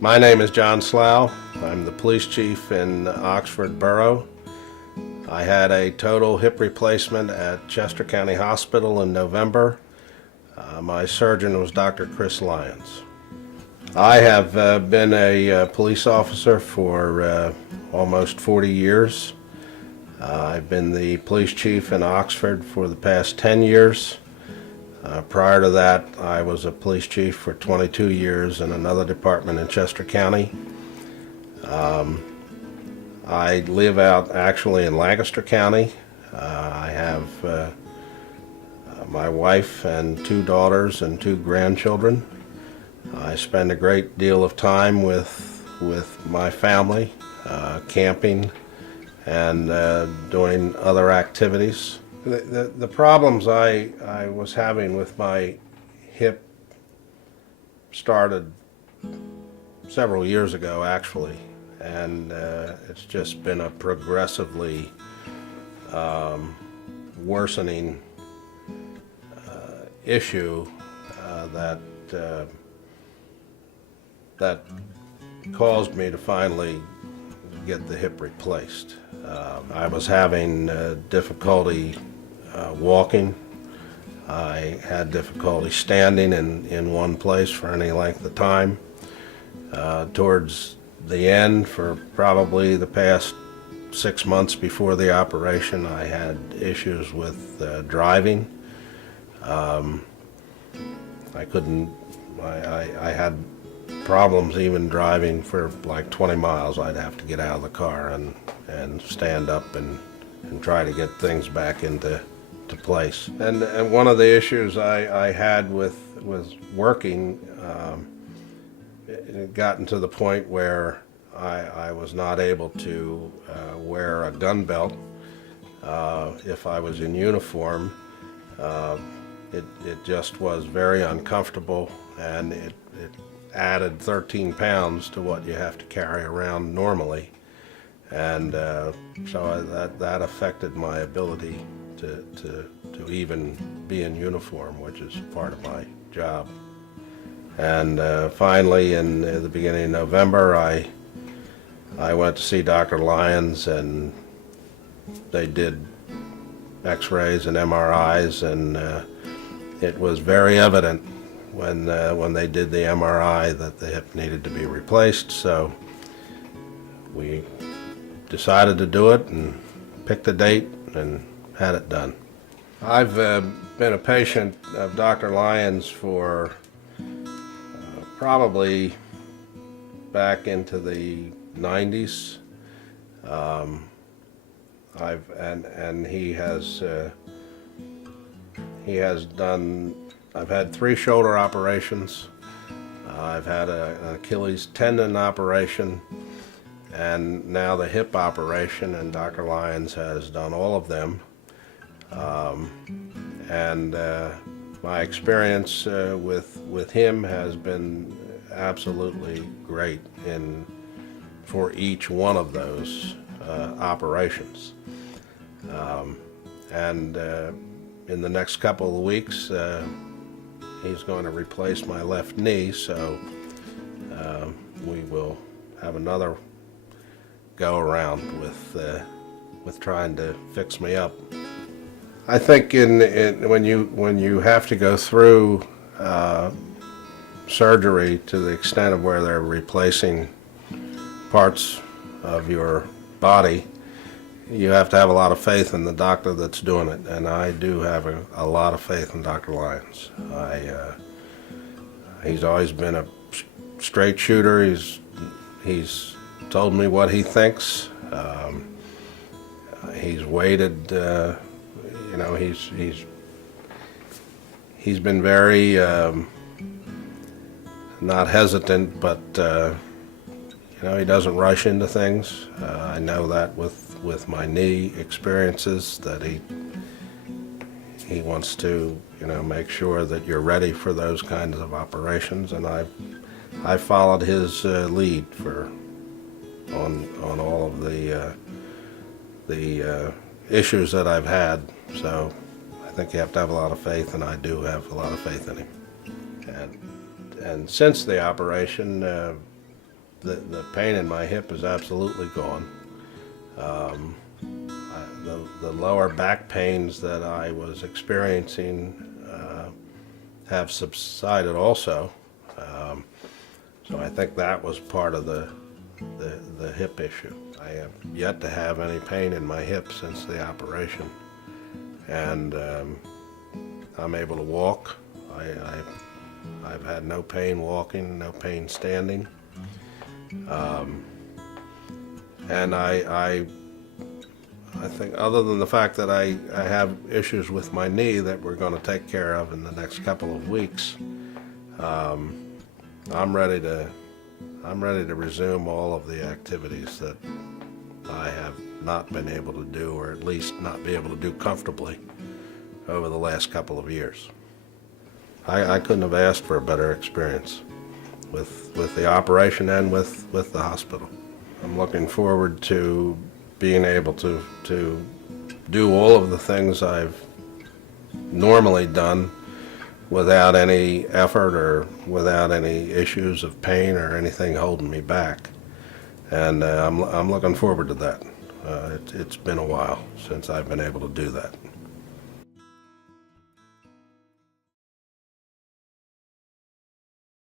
My name is John Slauch. I'm the police chief in Oxford Borough. I had a total hip replacement at Chester County Hospital in November. My surgeon was Dr. Lyons. I have been a police officer for almost 40 years. I've been the police chief in Oxford for the past 10 years. Prior to that, I was a police chief for 22 years in another department in Chester County. I live out actually in Lancaster County. I have my wife and 2 daughters and 2 grandchildren. I spend a great deal of time with my family, camping and doing other activities. The problems I was having with my hip started several years ago, actually, and it's just been a progressively worsening issue that caused me to finally get the hip replaced. I was having difficulty walking. I had difficulty standing in one place for any length of time. Towards the end, for probably the past 6 months before the operation, I had issues with driving. I had problems even driving for like 20 miles. I'd have to get out of the car and stand up and try to get things back into place. And one of the issues I had with working, it had gotten to the point where I was not able to wear a gun belt if I was in uniform. It just was very uncomfortable, and it added 13 pounds to what you have to carry around normally, and so that affected my ability to even be in uniform, which is part of my job. And finally, in the beginning of November, I went to see Dr. Lyons, and they did X-rays and MRIs, and it was very evident when they did the MRI that the hip needed to be replaced. So we decided to do it and picked a date and had it done. I've been a patient of Dr. Lyons for probably back into the 90s. I've had 3 shoulder operations. I've had an Achilles tendon operation, and now the hip operation, and Dr. Lyons has done all of them. My experience with him has been absolutely great for each one of those operations. In the next couple of weeks, he's going to replace my left knee, so we will have another go around with trying to fix me up. I think when you have to go through surgery to the extent of where they're replacing parts of your body, you have to have a lot of faith in the doctor that's doing it, and I do have a lot of faith in Dr. Lyons. He's always been a straight shooter. He's told me what he thinks. He's waited. He's been very not hesitant, but he doesn't rush into things. I know that with my knee experiences, that he wants to make sure that you're ready for those kinds of operations, and I followed his lead on all of the issues that I've had. So I think you have to have a lot of faith, and I do have a lot of faith in him. And since the operation, the pain in my hip is absolutely gone. The lower back pains that I was experiencing have subsided also. So I think that was part of the hip issue. I have yet to have any pain in my hip since the operation, and I'm able to walk. I've had no pain walking, no pain standing, and I think, other than the fact that I have issues with my knee that we're going to take care of in the next couple of weeks, I'm ready to resume all of the activities that I have not been able to do, or at least not be able to do comfortably over the last couple of years. I couldn't have asked for a better experience with the operation and with the hospital. I'm looking forward to being able to do all of the things I've normally done without any effort or without any issues of pain or anything holding me back. And I'm looking forward to that. It's been a while since I've been able to do that.